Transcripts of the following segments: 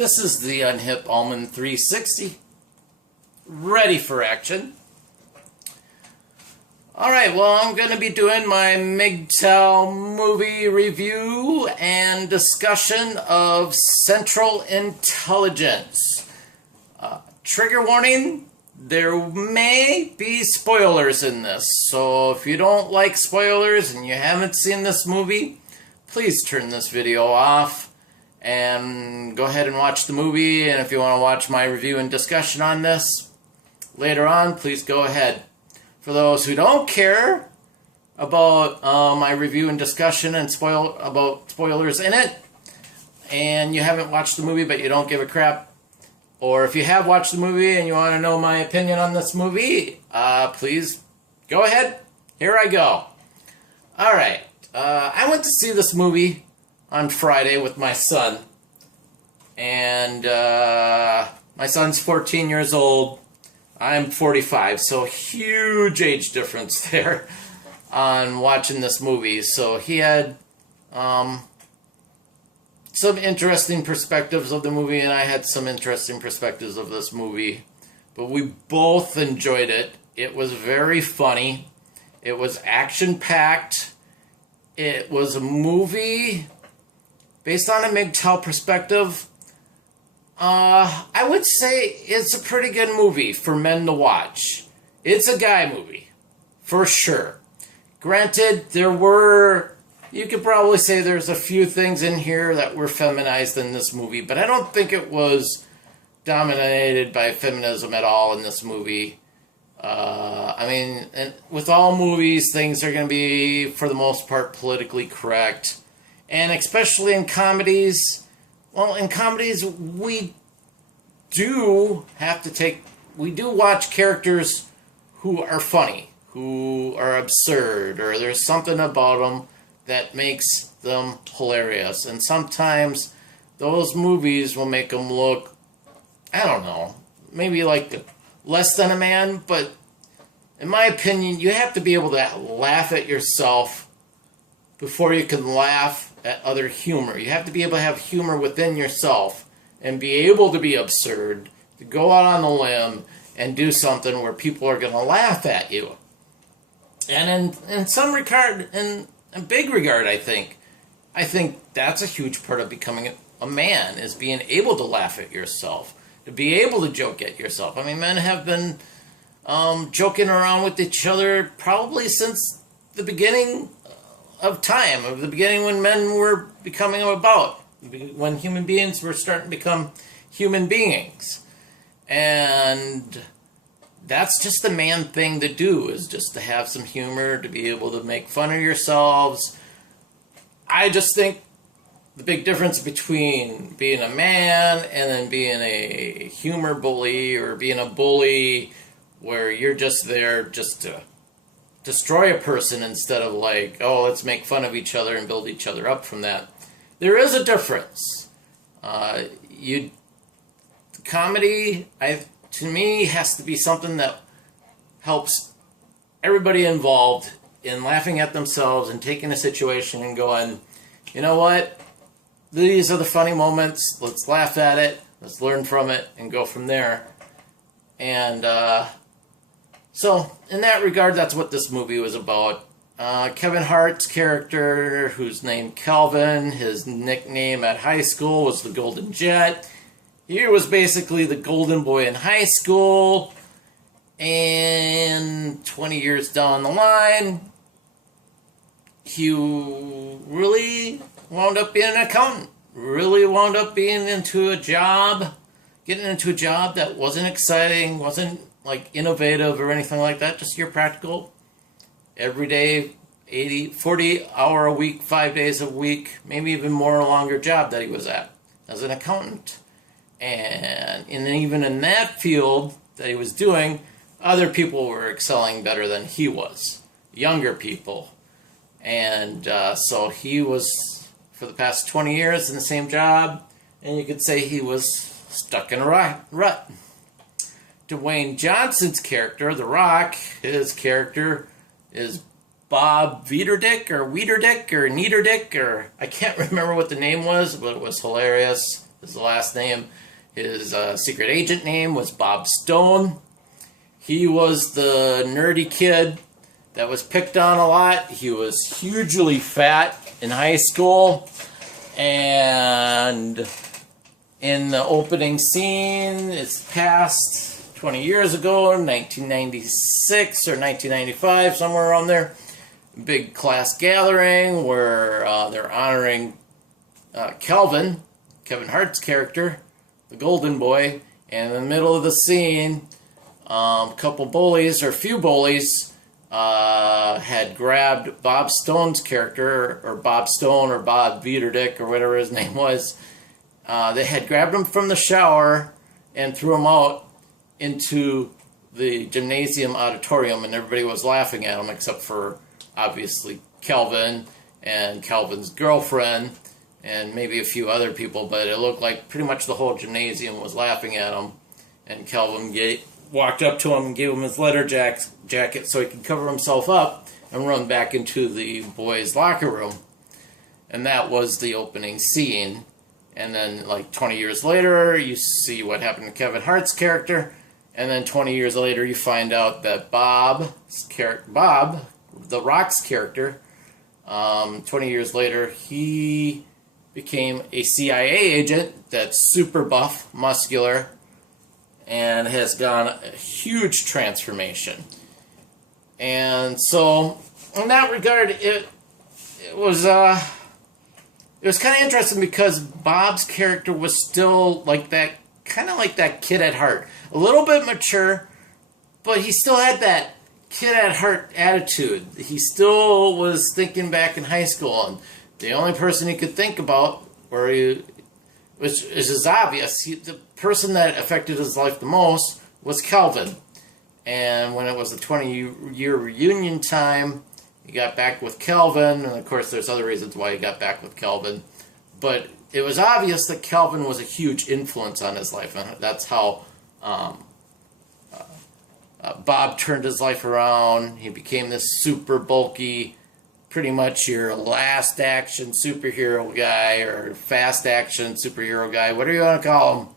This is the Unhip Almond 360, ready for action. Alright, well, I'm going to be doing my MGTOW movie review and discussion of Central Intelligence. Trigger warning, there may be spoilers in this, so if you don't like spoilers and you haven't seen this movie, please turn this video off and go ahead and watch the movie. And if you want to watch my review and discussion on this later on, please go ahead. For those who don't care about my review and discussion and about spoilers in it, and you haven't watched the movie but you don't give a crap, or if you have watched the movie and you want to know my opinion on this movie, please go ahead. Here I go. Alright, I went to see this movie on Friday with my son, and my son's 14 years old. I'm 45, so huge age difference there on watching this movie. So he had some interesting perspectives of the movie, and I had some interesting perspectives of this movie. But we both enjoyed it. It was very funny. It was action-packed. It was a movie based on a MGTOW perspective. I would say it's a pretty good movie for men to watch. It's a guy movie, for sure. Granted, you could probably say there's a few things in here that were feminized in this movie, but I don't think it was dominated by feminism at all in this movie. I mean, and with all movies, things are going to be, for the most part, politically correct. And especially in comedies, well, in comedies, we do watch characters who are funny, who are absurd, or there's something about them that makes them hilarious. And sometimes those movies will make them look, I don't know, maybe like less than a man, but in my opinion, you have to be able to laugh at yourself before you can laugh at other humor. You have to be able to have humor within yourself and be able to be absurd, to go out on a limb and do something where people are going to laugh at you. And in some regard, in a big regard, I think that's a huge part of becoming a man, is being able to laugh at yourself, to be able to joke at yourself. I mean, men have been joking around with each other probably since the beginning of time, of the beginning when men were becoming about, when human beings were starting to become human beings. And that's just the man thing to do, is just to have some humor, to be able to make fun of yourselves. I just think the big difference between being a man and then being a humor bully, or being a bully where you're just there just to destroy a person instead of like, oh, let's make fun of each other and build each other up from that. There is a difference. Comedy, to me, has to be something that helps everybody involved in laughing at themselves and taking a situation and going, you know what? These are the funny moments. Let's laugh at it. Let's learn from it and go from there. And so, in that regard, that's what this movie was about. Kevin Hart's character, who's named Kelvin, his nickname at high school was the Golden Jet. He was basically the golden boy in high school, and 20 years down the line, he really wound up being an accountant. Really wound up being getting into a job that wasn't exciting, wasn't like innovative or anything like that, just your practical, everyday, 40-hour a week, 5 days a week, maybe even more longer job that he was at as an accountant. And even in that field that he was doing, other people were excelling better than he was, younger people. And so he was, for the past 20 years, in the same job, and you could say he was stuck in a rut. Dwayne Johnson's character, The Rock, his character is Bob Veterdick or Neaterdick, or I can't remember what the name was, but it was hilarious. is the last name. His secret agent name was Bob Stone. He was the nerdy kid that was picked on a lot. He was hugely fat in high school. And in the opening scene, it's past 20 years ago, 1996 or 1995, somewhere around there. Big class gathering where they're honoring Kevin Hart's character, the golden boy. And in the middle of the scene, a few bullies had grabbed Bob Stone's character, or Bob Stone, or Bob Veterdick, or whatever his name was. They had grabbed him from the shower and threw him out into the gymnasium auditorium, and everybody was laughing at him except for, obviously, Kelvin and Kelvin's girlfriend and maybe a few other people, but it looked like pretty much the whole gymnasium was laughing at him. And Kelvin walked up to him and gave him his leather jacket so he could cover himself up and run back into the boys' locker room. And that was the opening scene. And then, like 20 years later, you see what happened to Kevin Hart's character. And then 20 years later, you find out that Bob, The Rock's character, 20 years later, he became a CIA agent that's super buff, muscular, and has gone a huge transformation. And so, in that regard, it was kind of interesting because Bob's character was still like that, kind of like that kid at heart. A little bit mature, but he still had that kid at heart attitude. He still was thinking back in high school, and the only person he could think about, which is obvious, the person that affected his life the most was Kelvin. And when it was the 20-year reunion time, he got back with Kelvin, and of course there's other reasons why he got back with Kelvin. But it was obvious that Kelvin was a huge influence on his life, and that's how Bob turned his life around. He became this super bulky, pretty much your last action superhero guy, or fast action superhero guy, whatever you want to call him.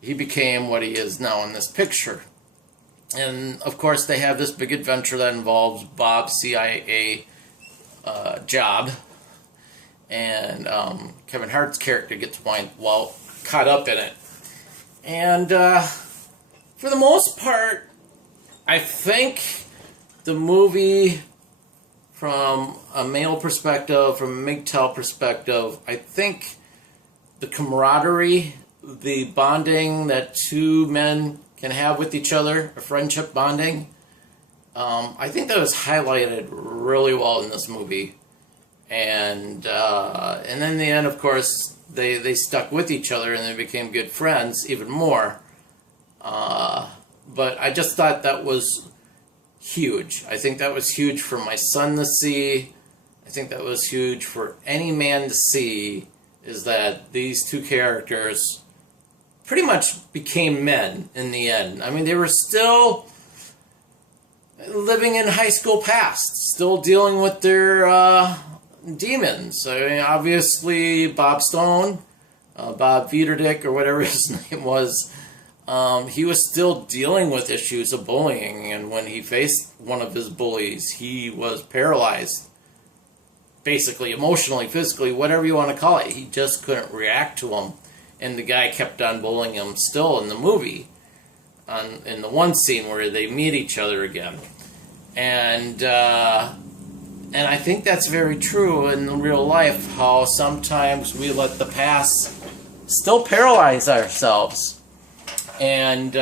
He became what he is now in this picture. And of course they have this big adventure that involves Bob's CIA job, and Kevin Hart's character gets caught up in it. And for the most part, I think the movie, from a male perspective, from a MGTOW perspective, I think the camaraderie, the bonding that two men can have with each other, a friendship bonding, I think that was highlighted really well in this movie. And in the end, of course, they stuck with each other and they became good friends even more. But I just thought that was huge. I think that was huge for my son to see. I think that was huge for any man to see, is that these two characters pretty much became men in the end. I mean, they were still living in high school past, still dealing with their demons. I mean, obviously, Bob Stone, Bob Veterdick, or whatever his name was, he was still dealing with issues of bullying, and when he faced one of his bullies, he was paralyzed. Basically, emotionally, physically, whatever you want to call it. He just couldn't react to him. And the guy kept on bullying him still in the movie. In the one scene where they meet each other again. And I think that's very true in real life, how sometimes we let the past still paralyze ourselves. And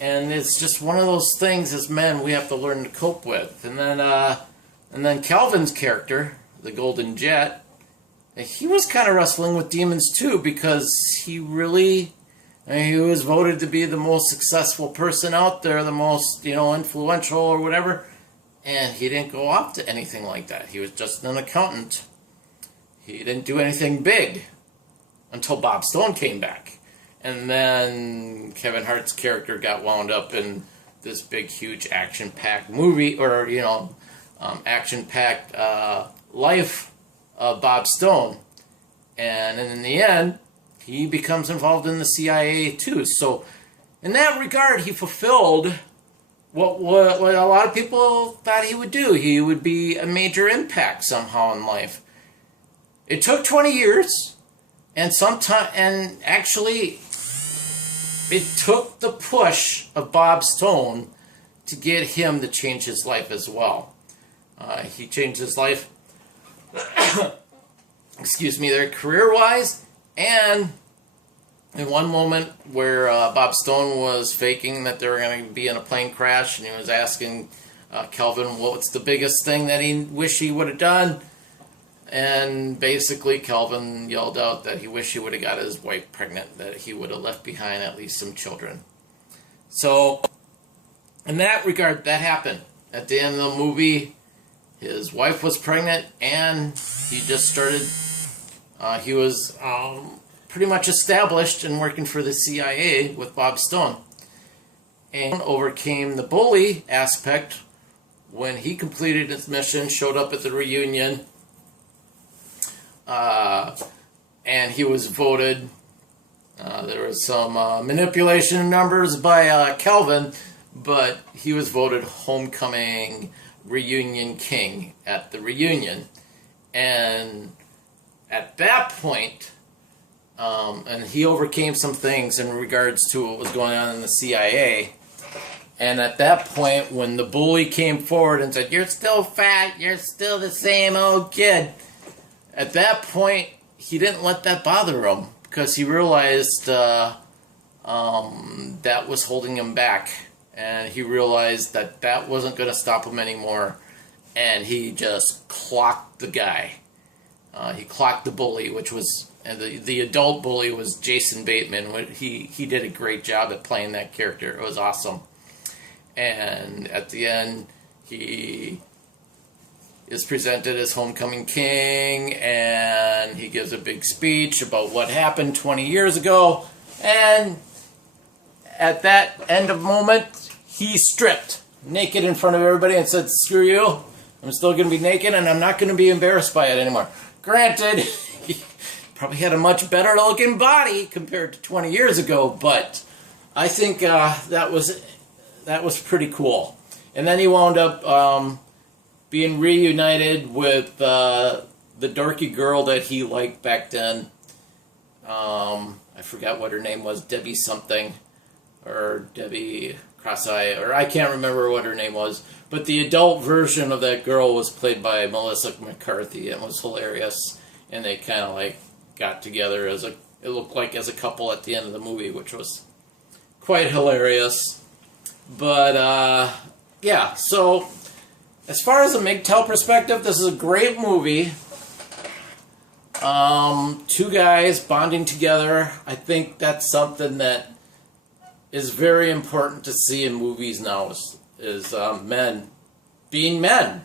it's just one of those things as men we have to learn to cope with. And then Kelvin's character, the Golden Jet, he was kind of wrestling with demons too, because he was voted to be the most successful person out there, the most, influential or whatever, and he didn't go up to anything like that. He was just an accountant. He didn't do anything big until Bob Stone came back. And then Kevin Hart's character got wound up in this big, huge, action-packed movie, or, action-packed life of Bob Stone. And in the end, he becomes involved in the CIA too. So in that regard, he fulfilled what a lot of people thought he would do. He would be a major impact somehow in life. It took 20 years, and actually, it took the push of Bob Stone to get him to change his life as well. He changed his life, excuse me, there, career-wise, and in one moment where Bob Stone was faking that they were going to be in a plane crash, and he was asking Kelvin what's the biggest thing that he wished he would have done, and basically Kelvin yelled out that he wished he would have got his wife pregnant, that he would have left behind at least some children. So in that regard, that happened. At the end of the movie, his wife was pregnant, and he just started, he was pretty much established and working for the CIA with Bob Stone. And overcame the bully aspect when he completed his mission, showed up at the reunion, and he was voted. There was some manipulation of numbers by Kelvin, but he was voted homecoming reunion king at the reunion. And at that point, and he overcame some things in regards to what was going on in the CIA. And at that point, when the bully came forward and said, "You're still fat, you're still the same old kid," at that point, he didn't let that bother him, because he realized that was holding him back. And he realized that that wasn't going to stop him anymore. And he just clocked the guy. He clocked the bully, which was, and the adult bully was Jason Bateman. He did a great job at playing that character. It was awesome. And at the end, he is presented as homecoming king, and he gives a big speech about what happened 20 years ago. And at that end of moment, he stripped naked in front of everybody and said, "Screw you, I'm still going to be naked, and I'm not going to be embarrassed by it anymore." Granted, he probably had a much better looking body compared to 20 years ago, but I think that was pretty cool. And then he wound up being reunited with the dorky girl that he liked back then. I forgot what her name was, Debbie something, or Debbie Cross-Eye, or I can't remember what her name was. But the adult version of that girl was played by Melissa McCarthy. It was hilarious, and they kind of like got together as it looked like as a couple at the end of the movie, which was quite hilarious. But yeah, so as far as a MGTOW perspective, this is a great movie. Two guys bonding together. I think that's something that is very important to see in movies now, is men being men.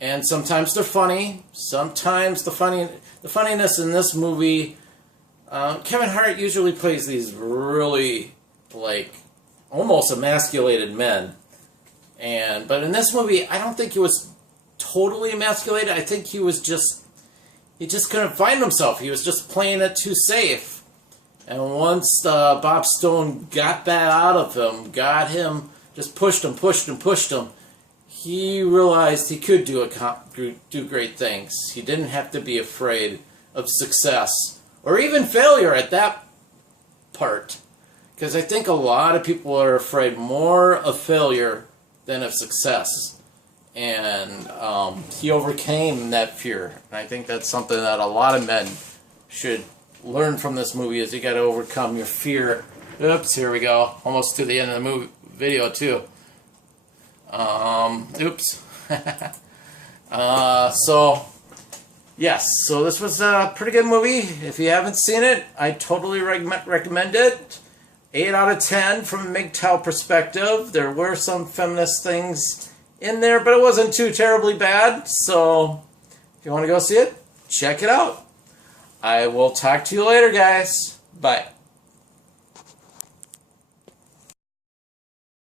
And sometimes they're funny. Sometimes the funniness in this movie, Kevin Hart usually plays these really, like, almost emasculated men. But in this movie, I don't think he was totally emasculated. I think he just couldn't find himself. He was just playing it too safe. And once Bob Stone got that out of him, just pushed him, he realized he could do great things. He didn't have to be afraid of success, or even failure at that part. Because I think a lot of people are afraid more of failure than of success. And he overcame that fear. And I think that's something that a lot of men should learn from this movie, is you got to overcome your fear. Oops, here we go. Almost to the end of the video, too. Oops. So, yes. So this was a pretty good movie. If you haven't seen it, I totally recommend it. 8 out of 10 from a MGTOW perspective. There were some feminist things in there, but it wasn't too terribly bad. So, if you want to go see it, check it out. I will talk to you later, guys. Bye.